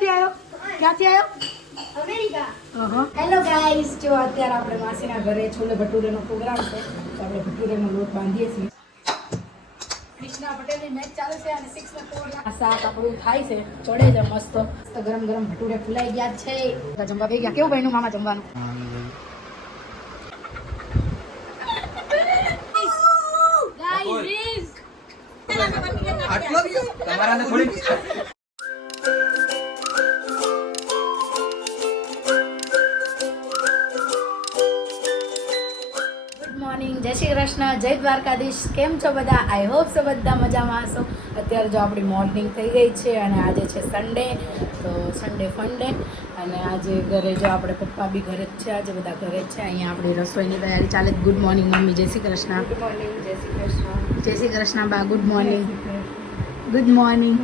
ક્યાંથી આવ્યો ક્યાંથી આવ્યો અમેરિકા. હેલો ગાઈસ જો અત્યારે આપણે માસીના ઘરે છોલે ભટુરેનો પ્રોગ્રામ છે તો આપણે ભટુરેનો લોટ બાંધીએ છીએ. કૃષ્ણા પટેલની મેચ ચાલે છે અને સિક્સ ને ફોર આ સાત આપણું થાય છે. ચડે છે મસ્ત. ગરમ ગરમ ભટુરે ફુલાઈ ગયા છે. જમવા બેસી ગયા કેવું બન્યું મામા જમવાનું? આટલો ગયો થોડી કૃષ્ણ જય દ્વારકાધીશ. કેમ છો બધા? આઈ હોપ સો બધા મજામાં હશો. અત્યારે જો આપણી મોર્નિંગ થઈ ગઈ છે અને આજે છે સન્ડે તો સન્ડે ફંડે અને આજે ઘરે જો આપણે પપ્પા બી ઘરે જ છે આજે બધા ઘરે જ છે. અહીંયા આપણી રસોઈની તૈયારી ચાલે ગુડ મોર્નિંગ મમ્મી. જય શ્રી કૃષ્ણ. ગુડ મોર્નિંગ જય શ્રી કૃષ્ણ. જય શ્રી કૃષ્ણ બા ગુડ મોર્નિંગ ગુડ મોર્નિંગ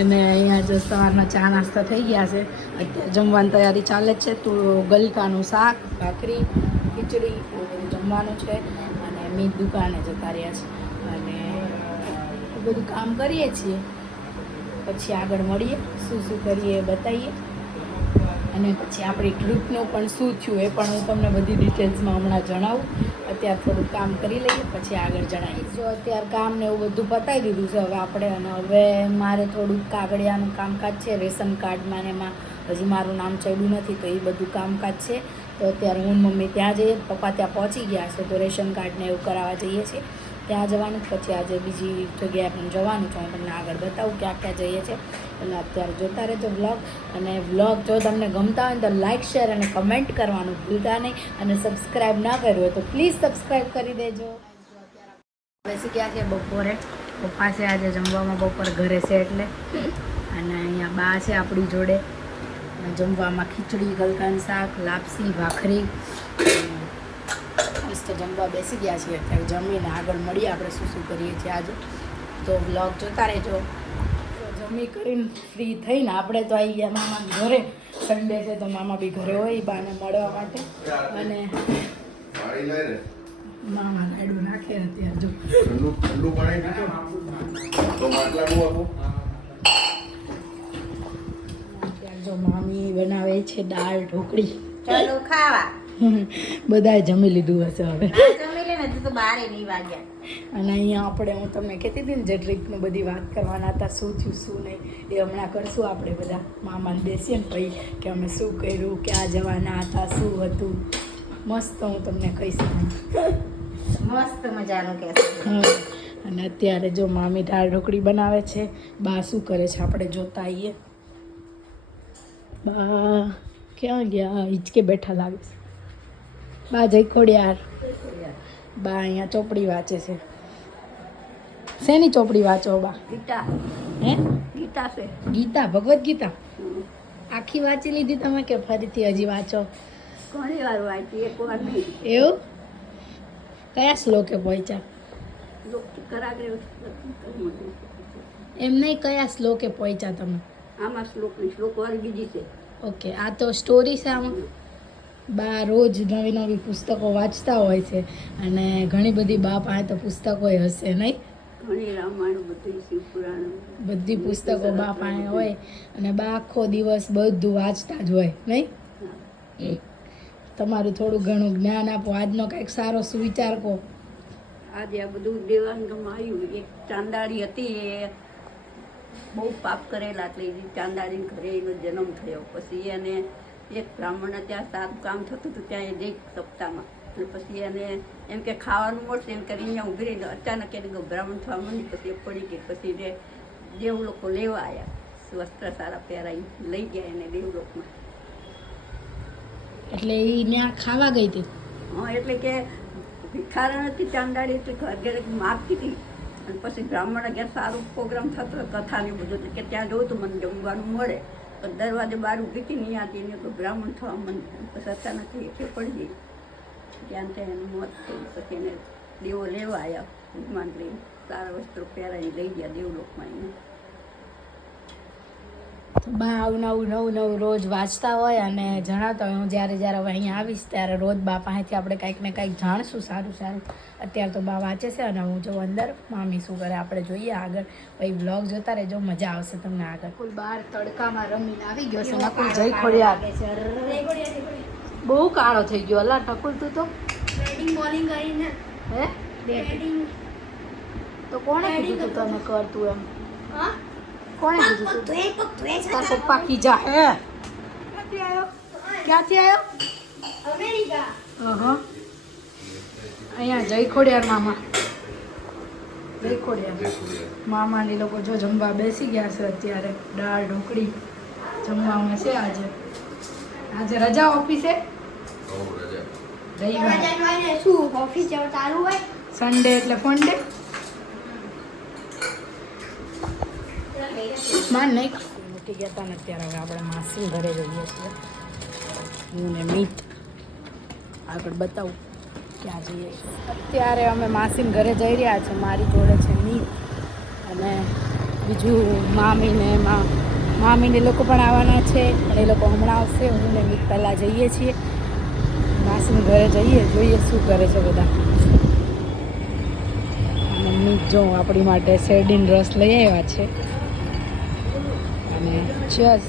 અને અહીંયા જો સવારમાં ચા નાસ્તા થઈ ગયા છે. અત્યારે જમવાની તૈયારી ચાલે જ છે. તો ગલકાનું શાક ભાખરી ખીચડી જમવાનું છે અને મી દુકાને જતા રહ્યા છે અને બધું કામ કરીએ છીએ. પછી આગળ મળીએ, શું શું કરીએ એ બતાવીએ. અને પછી આપણી ટ્રીપનું પણ શું થયું એ પણ હું તમને બધી ડિટેલ્સમાં હમણાં જણાવું. અત્યારે થોડું કામ કરી લઈએ, પછી આગળ જણાવીએ. જો અત્યારે કામ ને એવું બધું પતાવી દીધું છે, હવે આપણે અને હવે મારે થોડુંક કાગળિયાનું કામકાજ છે, રેશન કાર્ડમાં ને એમાં હજી મારું નામ ચડ્યું નથી, તો એ બધું કામકાજ છે. તો અત્યારે હું મમ્મી ત્યાં જઈએ પપ્પા ત્યાં પહોંચી ગયા છે તો રેશન કાર્ડને એવું કરાવવા જઈએ છીએ. ત્યાં જવાનું પછી આજે બીજી જગ્યાએ પણ જવાનું છે હું તમને આગળ બતાવું ક્યાં ક્યાં જઈએ છીએ. એટલે અત્યારે જોતા રહેજો બ્લોગ અને બ્લોગ જો તમને ગમતા હોય તો લાઇક શેર અને કમેન્ટ કરવાનું ભૂલતા નહીં. અને સબસ્ક્રાઈબ ના કર્યું હોય તો પ્લીઝ સબસ્ક્રાઈબ કરી દેજો. બેસી ગયા છે બપોરે? પપ્પા છે આજે જમવામાં બપોર ઘરે છે એટલે. અને અહીંયા બા છે આપણી જોડે. જમવામાં ખીચડી ગલકાન શાક લાપસી ભાખરી. મસ્ત જમવા બેસી ગયા છીએ અત્યારે. જમીને આગળ મળીએ આપણે શું શું કરીએ છીએ આજે. તો બ્લોગ જોતા રહેજો. જમી કરીને ફ્રી થઈને આપણે તો આવી ગયા મામા ઘરે. સન્ડે છે તો મામા બી ઘરે હોય બાને મળવા માટે. અને મામા લાડુ નાખે અત્યારે જો ઠંડુ ઠંડુ પાણી પીતો તો માટલાનું આપો અત્યારે જો મામી બનાવે છે દાળ ઢોકળી. ચાલો ખાવા. બધાએ જમી લીધું હશે હવે. જમી લે ને તો બારે નહીં વાગ્યા. અને અહીંયા આપણે હું તમને કહેતી હતી ને જે ટ્રીપનું બધી વાત કરવાના હતા શું થયું શું નહીં એ હમણાં કરશું આપણે બધા. મામાને બેસીએ ને ભાઈ કે અમે શું કર્યું ક્યાં જવાના હતા શું હતું. મસ્ત હું તમને કહીશ. મસ્ત મજાનું કહેશું. હા. અને અત્યારે જો મામી દાળ ઢોકળી બનાવે છે બા શું કરે છે આપણે જોતા આવીએ. બા ક્યાં ગયા? હિચકે બેઠા લાગે છે. બા જઈ ખોડિયાર. બા અહીંયા ચોપડી વાંચે છે. શેની ચોપડી વાંચો બા? ગીતા. હે? ગીતા છે. ગીતા ભગવદ્ ગીતા? આખી વાંચી લીધી તમે કે ફરીથી હજી વાંચો? ઘણી વાર વાંચી એક વાર નહીં. એવું? કયા શ્લોકે પહોંચ્યા? એમ નહીં કયા શ્લોકે પહોંચ્યા તમે? આમાં શ્લોકની શ્લોક વાર બીજી છે. ઓકે આ તો સ્ટોરી છે આમાં. બા રોજ નવી નવી પુસ્તકો વાંચતા હોય છે અને ઘણી બધી બા પાસે તો પુસ્તકો હશે નહીં? ઘણી રામાયણ બધી શિવપુરાણ બધી પુસ્તકો બા પાસે હોય અને બા આખો દિવસ બધું વાંચતા જ હોય નહીં? તમારું થોડું ઘણું જ્ઞાન આપો આજનો કંઈક સારો સુવિચાર કહો. આજે આ બધું દેવાંગમાં આવ્યું એક ચાંદાળી હતી એ બહુ પાપ કરેલા એટલે એ ચાંદાડી ઘરે એનો જન્મ થયો. પછી એને એક બ્રાહ્મણને ત્યાં સારું કામ થતું હતું ત્યાં એ જઈ સપ્તાહમાં. અને પછી એને એમ કે ખાવાનું મળશે એમ કરીને અહીંયા ઊભી રહી અચાનક એને ગભરામણ થવા માંડી પછી એ પડી ગઈ. પછી જે દેવ લોકો લેવા આવ્યા વસ્ત્ર સારા પહેરાઈ લઈ ગયા એને દેવલોકમાં. એટલે એ ત્યાં ખાવા ગઈ હતી? હા એટલે કે ભિખારણ હતી ચાંદાડી એટલે ઘર ઘરે માગતી હતી. અને પછી બ્રાહ્મણ ઘેર સારું પ્રોગ્રામ થતો કથા કથાને બધું કે ત્યાં જવું તો મને જમવાનું મળે. પણ દરવાજે બહાર ઊભી હતી નહીં આતી તો બ્રાહ્મણ થવા મને પછી અચાનક એટલે પડી ગઈ. ત્યાં ત્યાં એનું મોત થયું, પછી એને દેવો લેવા આવ્યા લઈને સારા વસ્ત્રો પહેરાવી લઈ ગયા દેવલોકમાં એને તો બા આવું નવું નવું નવું રોજ વાંચતા હોય અને જણાવતા હોય. હું જ્યારે જ્યારે હવે અહીંયા આવીશ ત્યારે રોજ બા પાસેથી આપણે કંઈક ને કંઈક જાણશું સારું સારું. અત્યારે તો બા વાંચે છે અને હું જો અંદર મામી શું કરે આપણે જોઈએ આગળ. પછી બ્લોગ જોતા રહેજો મજા આવશે તમને આગળ. ફૂલ બહાર તડકામાં રમીને આવી ગયો છે. નકુલ જય ખોડિયાર બહુ કાળો થઈ ગયો. અલા નકુલ તું તો? બેટિંગ બોલિંગ કરીને હે? બેટિંગ તો કોણે કીધું તું તને કર તું એમ? હા? કોણે કીધું તાર પપ્પા કીજા હે. ક્યાંથી આવ્યો ક્યાંથી આવ્યો અમેરિકા. ઓહો અહીંયા જય ખોડિયાર મામા. જય ખોડિયાર મામાની લોકો જો જમવા બેસી ગયા છે અત્યારે દાળ ઢોકળી જમવામાં છે આજે. આજે રજા ઓફિસે? રવિવાર. ને શું ઓફિસ જવા ચાલુ હોય? સન્ડે એટલે ફોન ડે માન નહીં. મૂકી ગયા હતા ને અત્યારે હવે આપણે માસી ઘરે જઈએ છીએ. ને મીત. આગળ બતાવું ક્યાં જઈએ અત્યારે અમે માસીન ઘરે જઈ રહ્યા છીએ મારી જોડે છે મીત. અને બીજું મામી ને મા મામીને લોકો પણ આવવાના છે. એ લોકો હમણાં આવશે. હું ને મીત પહેલાં જઈએ છીએ. માસીન ઘરે જઈએ, જોઈએ શું કરે છે બધા. મીત જો આપણી માટે શેરડીન રસ લઈ આવ્યા છે. અને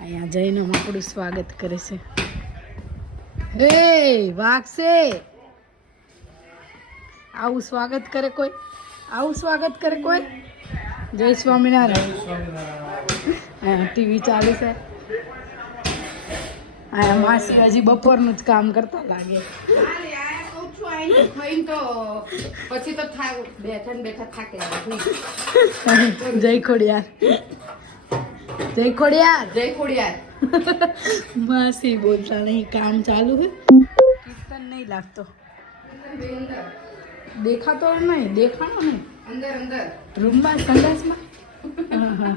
અહીંયા જઈને આપણું સ્વાગત કરે છે. હે વાગશે આવું સ્વાગત કરે કોઈ? આવું સ્વાગત કરે કોઈ? જય સ્વામિનારાયણ. ટીવી ચાલુ છે. હા માસી હજી બપોરનું જ કામ કરતા લાગે. પછી તો થાય બેઠા ને બેઠા થાકે. જય ખોડિયાર. જય ખોડિયાર. જય ખોડિયાર. માસી બોલતા નહીં કામ ચાલુ હે. કીર્તન નહીં લાગતો. દેખાતો નહીં દેખાણો નહીં. અંદર અંદર. રૂમમાં સંડાસમાં? હા હા.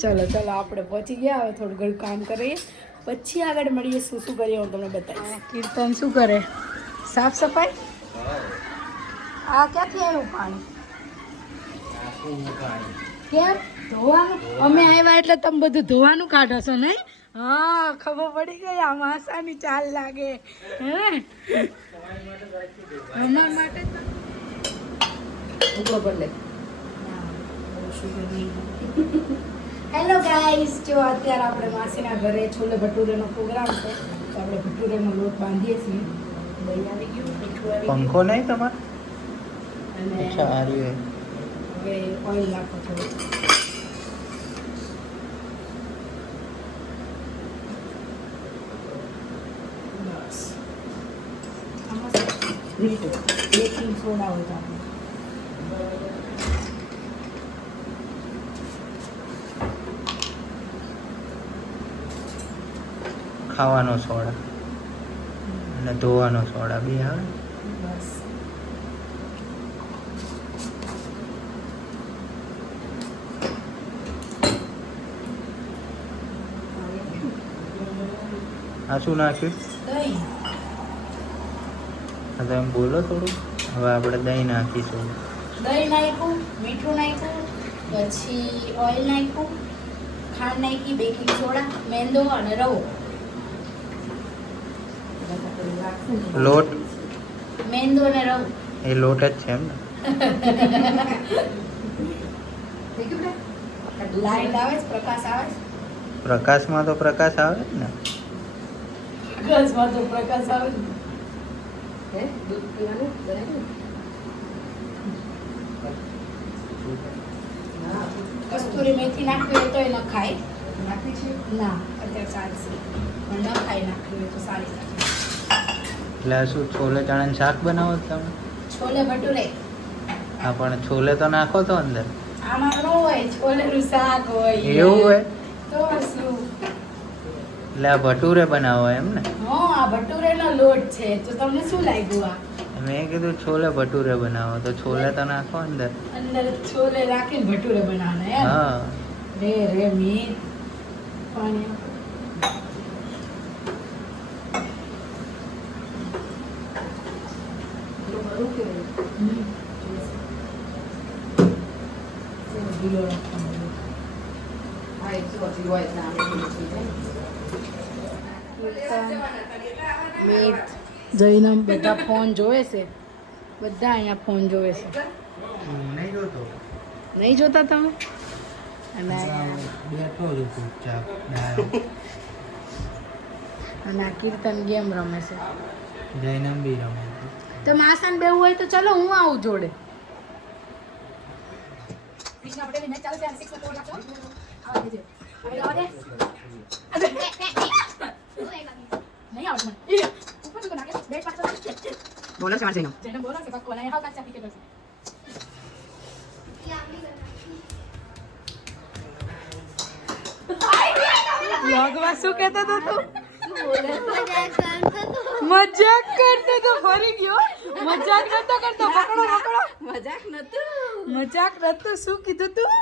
ચલો ચલો આપણે પહોંચી ગયા. હવે થોડું ઘણું કામ કરીએ. પછી આગળ મળીએ. શું શું કરીએ હું તમને બતાવીશ. કીર્તન શું કરે? સાફ સફાઈ? આ ક્યાંથી આવ્યું પાણી? કેમ? ધોવાનું? અમે આવ્યા એટલે તમે બધું ધોવાનું કાઢો છો નહીં? હા, ખબર પડી ગઈ આ માસાની ચાલ લાગે. હે? અમાર માટે તો ઉપરો પર લે હેલો ગાઈસ જો અત્યારે આપણે માસીના ઘરે છોલે ભટુરેનો પ્રોગ્રામ છે, તો આપણે ભટુરેનો લોટ બાંધીએ છીએ. દહીં આવી ગયું મીઠું આવી પંખો નહીં તમારે? અચ્છા આ રહ્યું હવે ઓઇલ નાખો થોડું. બસ. આમાં બેકિંગ સોડા હોય તો આપણે. ખાવાનો સોડા. ધોવાનો સોડા બે આવે આ શું નાખ્યું? તમે બોલો થોડું. હવે આપણે દહીં નાખીશું. દહીં નાખ્યું મીઠું નાખ્યું પછી ઓઇલ નાખ્યું ખાંડ નાખી બેકિંગ સોડા મેંદો અને રવો. લોટ? મેંદો ને રવ એ લોટ જ છે એમ ને? લાઈટ આવે છે? પ્રકાશ આવે પ્રકાશમાં તો પ્રકાશ આવે જ ને. પ્રકાશમાં તો પ્રકાશ આવે હે? દૂધ પીવાનું? બનાવ્યું કસ્તુરી મેથી નાખવી હોય તો એ ન ખાય. નાખી છે? ના. અત્યારે સારી છે. પણ ન ખાય નાખવી હોય તો સારી એટલે શું છોલે ચણાનું શાક બનાવો તમે? છોલે ભટુરે. હા પણ છોલે તો નાખો તો અંદર. આમાં નો હોય છોલેનું શાક હોય. એવું હોય? તો શું? એટલે આ ભટુરે બનાવો એમ ને? હા આ ભટુરેનો લોટ છે. તો તમને શું લાગ્યું આ? મેં કીધું છોલે ભટુરે બનાવો તો છોલે તો નાખો અંદર. અંદર છોલે રાખીને ભટુરે બનાવવાના હા. રે રે મીત પાણી એટલું ભરું કે હમ. ઢીલો રાખવાનો હા એ જો હજી હોય ના મીત જઈને બધા ફોન જોવે છે? બધા અહીંયા ફોન જોવે છે. નહીં જોતા તમે? અને અને આ કીર્તન ગેમ રમે છે. જૈનમ બી રમે તો માસાન બેવું હોય તો ચલો હું આવું જોડે. બોલો છે મારે વ્લોગમાં શું કહેતો હતો તું મજાક કરતો તો. મજાક કરતો તો ફરી ગયો મજાક નતો કરતો પકડો પકડો મજાક નતું મજાક નતું શું કીધું તું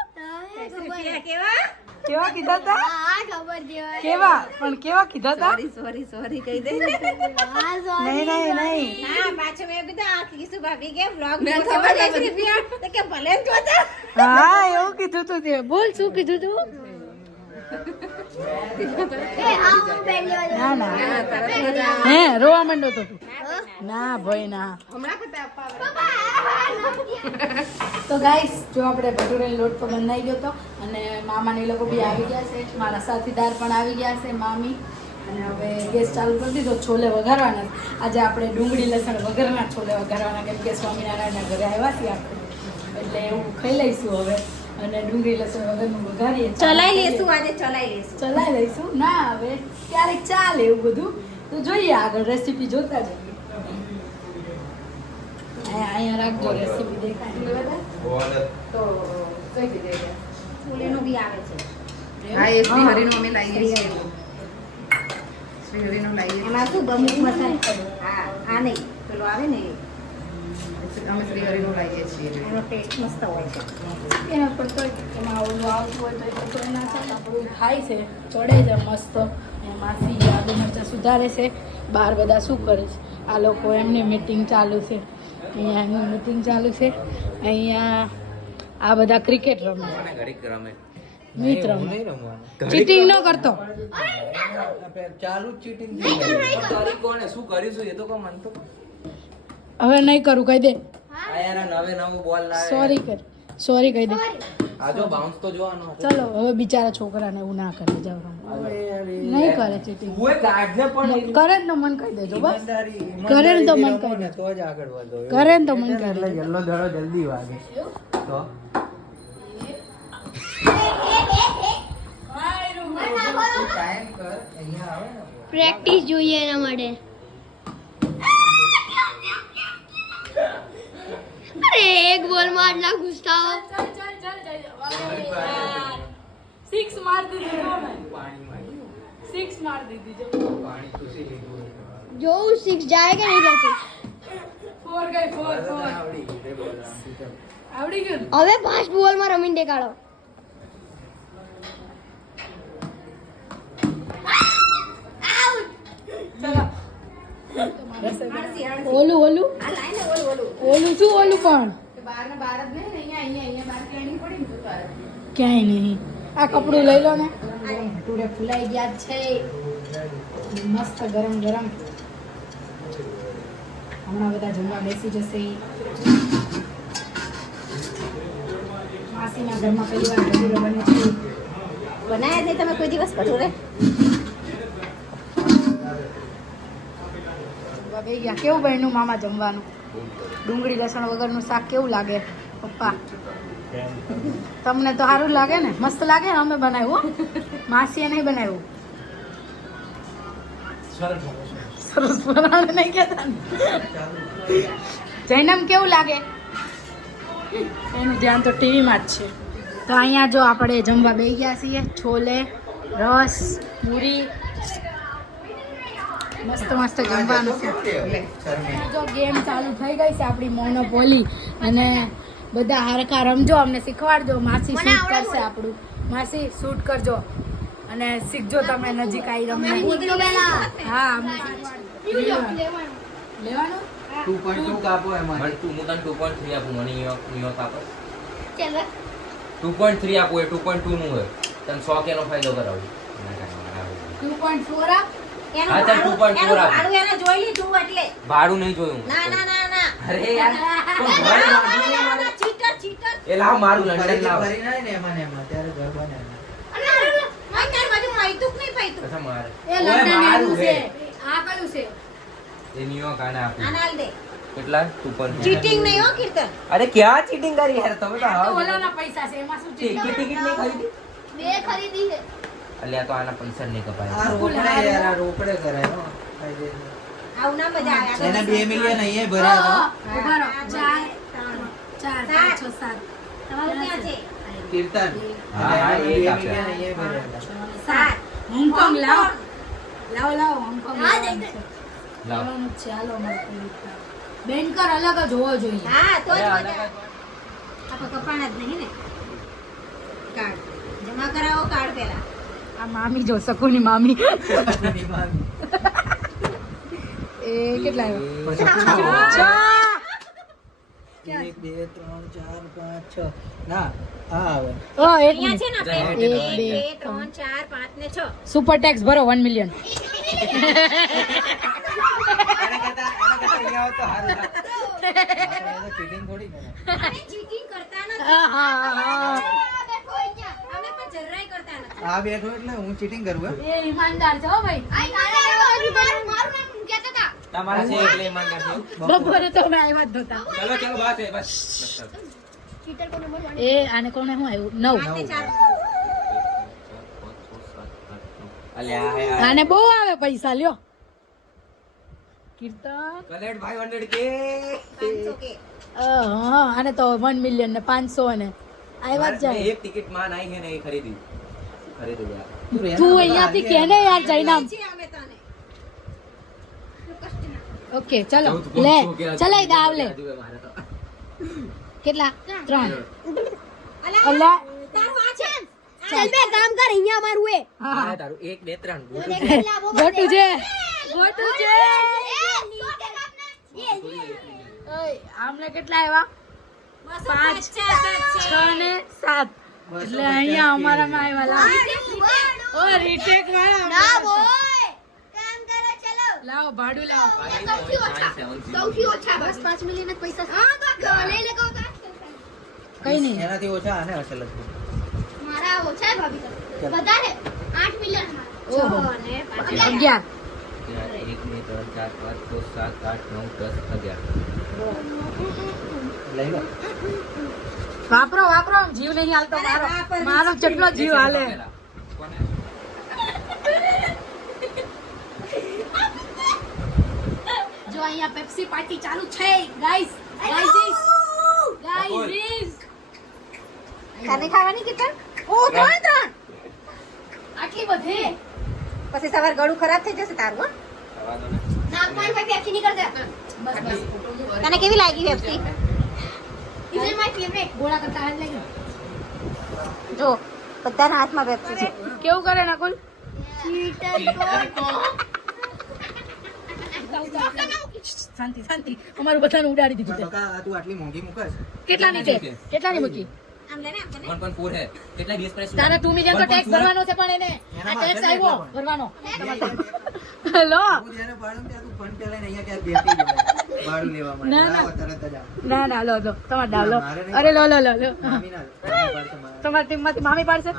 કેવા કેવા કીધા તા? ખબર કેવા? પણ કેવા કીધા તા? સોરી સોરી સોરી કહી દે. હા, નહીં નહીં નહીં. હા પાછું મેં કીધું આ કીસુ ભાભી કે વ્લોગ મેં ખબર નથી. કે ભલે જોતા. હા એવું કીધું તું તે. બોલ શું કીધું તું? ના ના. હે રોવા માંડો તો તું. ના ભાઈ ના. તો ગાઈસ જો આપણે ભટુરેનો લોટ તો બનાવી ગયો તો અને મામાને એ લોકો બી આવી ગયા છે. મારા સાથીદાર પણ આવી ગયા છે મામી. અને હવે ગેસ ચાલુ કરી દીધો છોલે વઘારવાના આજે આપણે ડુંગળી લસણ વગરના છોલે વઘારવાના કેમ કે સ્વામિનારાયણના ઘરે આવ્યા છીએ આપણે. એટલે એવું ખાઈ લઈશું હવે. અને ડુંગળી લસણ વગરનું વઘારીએ. ચલાઈ લેશું આજે ચલાઈ લેશું. ચલાઈ લઈશું? ના હવે ક્યારેક ચાલે એવું બધું. તો જોઈએ આગળ રેસીપી જોતા જઈએ. અહીંયા અહીંયા રાખજો રેસીપી દેખાય. તો કઈ દીધે ફૂલેનું બી આવે છે. હા એ શ્રી હરિનું અમે લાવીએ છીએ. શ્રી હરિનું લાવીએ એમાં શું બમુક મસાલો? હા આ નહીં. પેલો આવે ને. અમે શ્રીહરિનું લાવીએ છીએ. એનો ટેસ્ટ મસ્ત હોય છે. એના પર તો એમાં ઓલું આવતું હોય તો એ તો એના સાથે આપણું ખાય છે ચડે છે મસ્ત. માસી આદુ મરચાં સુધારે છે. બહાર બધા શું કરે છે? આ લોકો એમની મીટિંગ ચાલુ છે. અહીંયા એમની મીટિંગ ચાલુ છે. અહીંયા આ બધા ક્રિકેટ રમે. રમે? નહીં ચીટિંગ ન કરતો. ચાલુ ચીટિંગ તારી કોણે શું કરીશું? એ તો કહો મને તો હવે નહીં કરું કહી દે. આ યાર આ નવે નવો બોલ લાવે. સોરી કર સોરી કહી દે. આજો બાઉન્સ તો જોવાનો ચલો હવે બિચારા છોકરાને એવું ના કરે જાવ. નહીં કરે ચીટિંગ કરે ને તો મન કહી દેજો બસ. કરે ને તો મન કહી દે. તો જ આગળ વધો. કરે ને તો મન કહી દે. યલ્લો દડો જલ્દી વાગે. તો. તું ટાઈમ કર અહીંયા આવે ને પ્રેક્ટિસ જોઈએ એના માટે. અરે એક બોલમાં આટલા ગુસ્સાઓ સિક્સ માર દીધી પાણી માંગ્યું. સિક્સ માર દીધી જો પાણી ચૂસી લીધું જોઉં સિક્સ જાય કે નહીં જતું ફોર ગઈ ફોર હવે તો ફોર તને આવડી ગયું તે બોલ રમતી તો. આવડી ઓલું ઓલું? ઓલું શું ઓલું પણ? ક્યાંય નહીં. આ કપડું લઈ લો ને. પૂરે ફૂલાઈ ગયા છે. મસ્ત ગરમ ગરમ. હમણાં બધા જમવા બેસી જશે. માસીના ઘરમાં પહેલી વાર ભટુરે બને છે. બનાવ્યા છે તમે કોઈ દિવસ ભટુરે જમવા ગયા. કેવું બન્યું મામા જમવાનું? ડુંગળી લસણ વગરનું શાક કેવું લાગે? પપ્પા? તમને તો સારું લાગે ને? મસ્ત લાગે ને અમે બનાવ્યું માસીએ નહીં બનાવ્યું. સરસ બનાવે નહીં કહેતા જૈનમ કેવું લાગે? એનું ધ્યાન તો ટીવીમાં જ છે. તો અહીંયા જો આપણે જમવા બે ગયા છીએ. છોલે, રસ, પૂરી મસ્ત મસ્ત જમવાનું છે. જો ગેમ ચાલુ થઈ ગઈ છે આપણી મોનોપોલી. અને બધા હારકા રમજો અમને શીખવાડજો. માસી શૂટ કરશે આપણું. માસી શૂટ કરજો. અને શીખજો તમે નજીક આવી રમને હા. લેવાનું? ટુ પોઈન્ટ ટુ કાપો એમાં? હું તને ટુ પોઈન્ટ થ્રી આપું મને યો ચાલો. ટુ પોઈન્ટ થ્રી આપવું એ ટુ પોઈન્ટ ટુ નું હોય. તને સો કે નો ફાયદો કરાવું. ટુ પોઈન્ટ ફોર આપ? હા, ભાડું- 2.4 એનું આપો. ભાડું એને જોઈ લીધું એટલે. ભાડું નહીં જોયું. ના ના ના ના. અરે યાર પણ ના, ના, ના, ના, ચીટર ચીટર. એ લાવ મારું લંડન લાવ. ભરી આવીને ને એમાં ત્યારે ઘર બને મારી તારી બાજુ માહિતું જ નહીં પાઈતું કસમ મારે. એ લંડન મારું એનું છે. આ કયું છે? એ નિયો આને આપું. હાલ દે. કેટલા? તું પોઈન્ટ ચીટિંગ નહીં હો કીર્તન. અરે ક્યાં ચીટિંગ કરી યાર? તમે તો ઓલાના પૈસા છે એમાં શું ટિકિટ ટિકિટ નહીં ખરીદી? બે ખરીદી છે. અલ્યા તો આના પૈસા નહીં કપાય. આ રોકડે યાર આ રોકડે. કરાય હો. આવું ના મજા આવે. એના બે મિલિયન અહીંયા ભર્યા હતા. ઊભા રહો. આ ચાર ત્રણ. ચાર સાત. પાંચ છ સાત. તમારું ક્યાં છે? કીર્તન. હા, હા, એ આપ્યા. અહીંયા ભર્યા હતા. હોંગકોંગ લાવો. લાવો લાવો હોંગકોંગ. લાવ. બેન્કર અલગ જ હોવો જોઈએ. હા તો જ મજા અલગ આવે. આ તો કપાણા જ નહીં ને. કાર્ડ. જમા કરાવો કાર્ડ પેલા આ મામી જો સકુની મામી. એ કેટલા આવ્યો? એક બે ત્રણ ચાર પાંચ છ. ના સુપર ટેક્સ ભરો વન મિલિયન કરતા આ બેઠો એટલે હું ચીટિંગ કરું એ ઈમાનદાર છે હો ભાઈ. તમારા છે એટલે ઈમાનદાર છો. બપોરે તો મેં આવ્યા જ નહોતા. ચલો ચલો બસ એ બસ એ આને કોને હું આવ્યું નવ. આને બહુ આવે પૈસા લ્યો. કીર્તન. કલેટ 500 કે પાંચસો કે અ, હા આને તો વન મિલિયન ને પાંચસો ને આવ્યા જ જાય. એક ટિકિટમાં નાઈ હે ને એ ખરીદી. તું અહીંયાથી કેને યાર જઈને છે ઓકે ચલો લે ચલાઈ દે આવ લે કેટલા? ત્રણ. અલા તારું આ છે? ચાલ બે કામ કર અહીંયા મારું એ. હા. તારું એક બે ત્રણ ગોટુ છે. ગોટુ છે. આમને કેટલા આવ્યા? પાંચ. છ ને સાત. એટલે અહીંયા અમારામાં આવ્યા લાવ. ઓ રીટેક વાળા ના બોય કામ કરો ચલો. લાવો ભાડું લાવો. સૌથી ઓછા. સૌથી ઓછા. બસ 5 મિલિયન જ પૈસા. હા તો લઈ લે કઈ નહીં. એનાથી ઓછા આને હશે લગભગ. મારા ઓછા છે ભાભી. વધારે. 8 મિલિયન ઓહો ને પાંચ. અગિયાર એક બે ત્રણ ચાર પાંચ છ સાત આઠ નવ દસ અગિયાર. લઈ લો. વાપરો વાપરો. જીવ નહીં હાલતો મારો. મારો કેટલો જીવ હાલે. જો અહીંયા પેપ્સી પાર્ટી ચાલુ છે. ગાઈસ ગાઈસ ગાઈસ ખાને ખાવાની કીર્તન ઓ ત્રણ ત્રણ. આટલી બધી? પછી સવાર ગળું ખરાબ થઈ જશે તારું હો. થવા દો ને. નાગમાન ભાઈ પેપ્સી નહીં કરતા બસ બસ. તને કેવી લાગી વેબસી ઇઝ માય ફેવરેટ ગોળા કરતા હાથ લાગી. જો બધાના હાથમાં વેબસી છે. કેવું કરે નકુલ? શાંતિ શાંતિ. અમારું બધાનું ઉડાડી દીધું તે. તું આટલી મોંઘી મૂકસ? કેટલાની છે? કેટલાની મૂકી? આમ લેને આમ લેને 1.4 હે. કેટલા દિવસ પહેલા તારે ટુ મિલિયન તો ટેક્સ ભરવાનો છે પણ એને. આ ટેક્સ આવ્યો ભરવાનો. હેલો. ના, ના. લો લો. તમારે ડાવ લો અરે લો લો લો લો. તમારી ટીમમાંથી મામી પાડશે.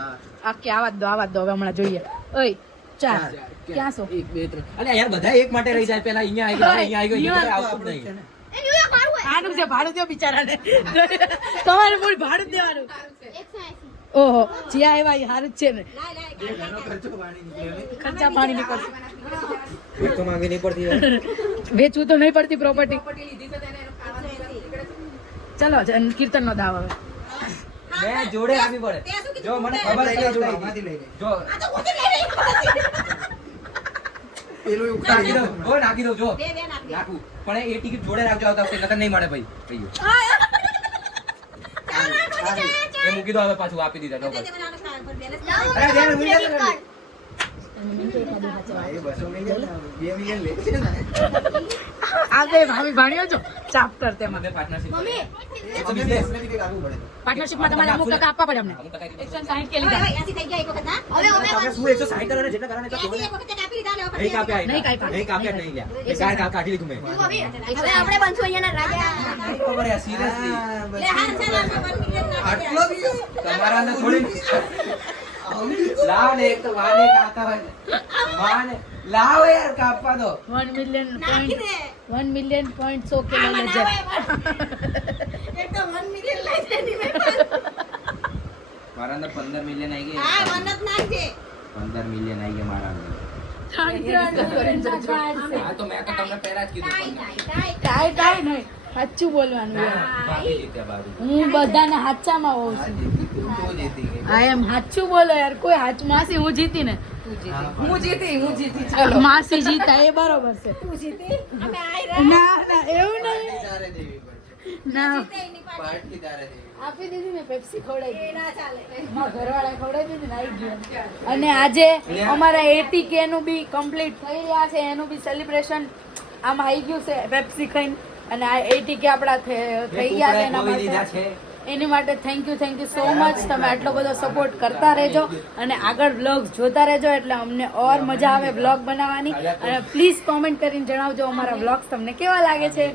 આખી આવા જ દો આવા જ દો હવે હમણાં જોઈએ. ઓય ચાર. ક્યાં છો? એક બે ત્રણ. અલ્યા યાર બધા એક માટે રહી જાય. પેલા અહીંયા આવી ગયો અહીંયા આવી ગયો આવતું નહીં. આનું છે ભાડું દો બિચારાને. તમારે ભાડું જ દેવાનું. ઓહો જ્યાં આવ્યા એ સારું જ છે ને. ખર્ચો પાણી નીકળશે. એક તો માંગી નહીં પડતી યાર. વેચવું તો નહીં પડતી પ્રોપર્ટી ચલો કીર્તન નો દાવ હવે. મેં જોડે પડે? જો મને ખબર લઈ. જો પેલું નાખી ઉખાડી દો દો. ઓ નાખી દો જો. બે બે નાખ નાખું. પણ એ ટિકિટ જોડે રાખજો આવતા વખતે નકર નહીં મળે ભાઈ. એ મૂકી દો હવે પાછું આપી દીધા બસ. અરે, જશે card. હા, એ બસો મિલિયન ને બે મિલિયન લે છે ને આ બે ભાભી ભાણ્યો છો ચાપ્ટર તેમાં પાર્ટનરશિપમાં તમારે અમુક ટકા આપવા પડે અમને. એકસો સાહીઠ કે લીધા. તમારા થોડી લાવ ને એક તો વાને કાતા હોય વાને લાવ યાર કાપવા દો. One million point. મિલિયન સો કિલો આમાં લેજર ના હોય one. એક તો one million લઈ જાય ની મારા અંદર પંદર મિલિયન આવી ગયા. one જ નાખજે. પંદર મિલિયન આવી ગયા મારા અંદર. હા તો મેં તો તમને પહેલા કીધું કાંઈ કાંઈ નહીં. સાચું બોલવાનું યાર. ભાભી જીત્યા ભાભી હું બધાને હાચામાં હોઉં હા, છું જીતી તું તો જીતી આ એમ. સાચું બોલો યાર કોઈ હાચ માસી હું જીતી ને? હું જીતી હું જીતી. ચાલો માસી જીતા એ બરોબર છે. અમે આઈ ના ના એવું નહીં. ના. પાર્ટી તારે આપી દીધી ને પેપ્સી ખવડાવી ના ચાલે. મારા ઘરવાળા ખવડાવી દીધી ને આવી ગયું. અને આજે અમારા એટી કે નું બી કમ્પ્લીટ થઈ રહ્યા છે એનું બી સેલિબ્રેશન આમ આવી ગયું છે પેપ્સી ખાઈને. અને આ એટી કે આપણા થઈ ગયા છે. એના માટે thank you thank you so much તમે આટલો બધો સપોર્ટ કરતા રહેજો અને આગળ વ્લોગ્સ જોતા રહેજો એટલે અમને ઓર મજા આવે વ્લોગ બનાવવાની. અને પ્લીઝ કોમેન્ટ કરીને જણાવજો અમારા વ્લોગ્સ તમને કેવા લાગે છે.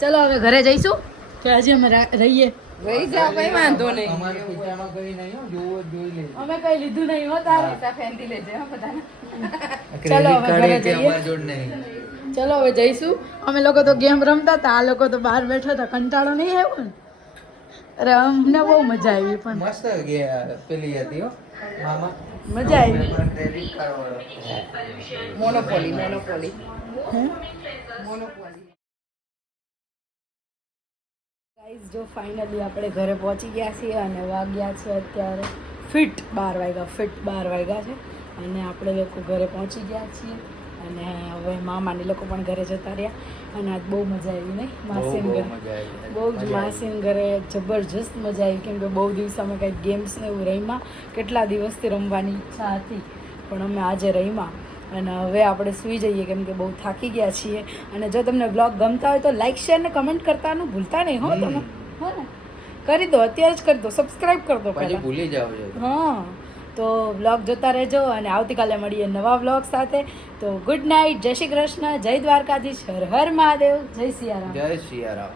ચલો હવે ઘરે જઈશું? કે હજી અમે રહીએ. કઈ વાંધો નહીં. અમારે ખીચામાં કઈ નહીં હો જોવો જોઈ લેજો. અમે કઈ લીધું નહીં હો તારે પૈસા ફેંદી લેજે હો બધાને. ચલો હવે ઘરે જઈએ. અમારી જોડ નહીં. ચલો હવે જઈશું. અમે લોકો તો ગેમ રમતા હતા આ લોકો તો બહાર બેઠા હતા કંટાળો નહીં આવ્યો ને? અરે અમને બહુ મજા આવી પણ મસ્ત ગયા પેલી હતી હો. મામા. મજા આવી. Monopoly Monopoly? મોનોપોલી ગાઈઝ જો ફાઇનલી આપણે ઘરે પહોંચી ગયા છીએ અને વાગ્યા છે અત્યારે ફિટ બાર વાગ્યા ફિટ બાર વાગ્યા છે. અને આપણે લોકો ઘરે પહોંચી ગયા છીએ. અને હવે મામાને લોકો પણ ઘરે જતા રહ્યા અને આજ બહુ મજા આવી નહીં માસીન ઘરે. બહુ જ માસીન ઘરે જબરજસ્ત મજા આવી. કેમ કે બહુ દિવસ અમે કંઈક ગેમ્સ ને એવું રમ્યા. કેટલા દિવસથી રમવાની ઈચ્છા હતી પણ અમે આજે રમ્યા. અને હવે આપણે સૂઈ જઈએ કેમ કે બહુ થાકી ગયા છીએ. અને જો તમને બ્લોગ ગમતા હોય તો લાઈક શેર ને કમેન્ટ કરતાનું ભૂલતા નહીં હો તમે. હો ને? કરી દો અત્યારે જ કરી દો સબસ્ક્રાઇબ કરી દો પહેલા. ભૂલી જાવ હા. તો બ્લોગ જોતા રહેજો અને આવતીકાલે મળીએ નવા બ્લોગ સાથે. તો ગુડ નાઇટ જય શ્રી કૃષ્ણ, જય દ્વારકાધીશ, હર હર મહાદેવ, જય સિયારામ. જય સિયારામ.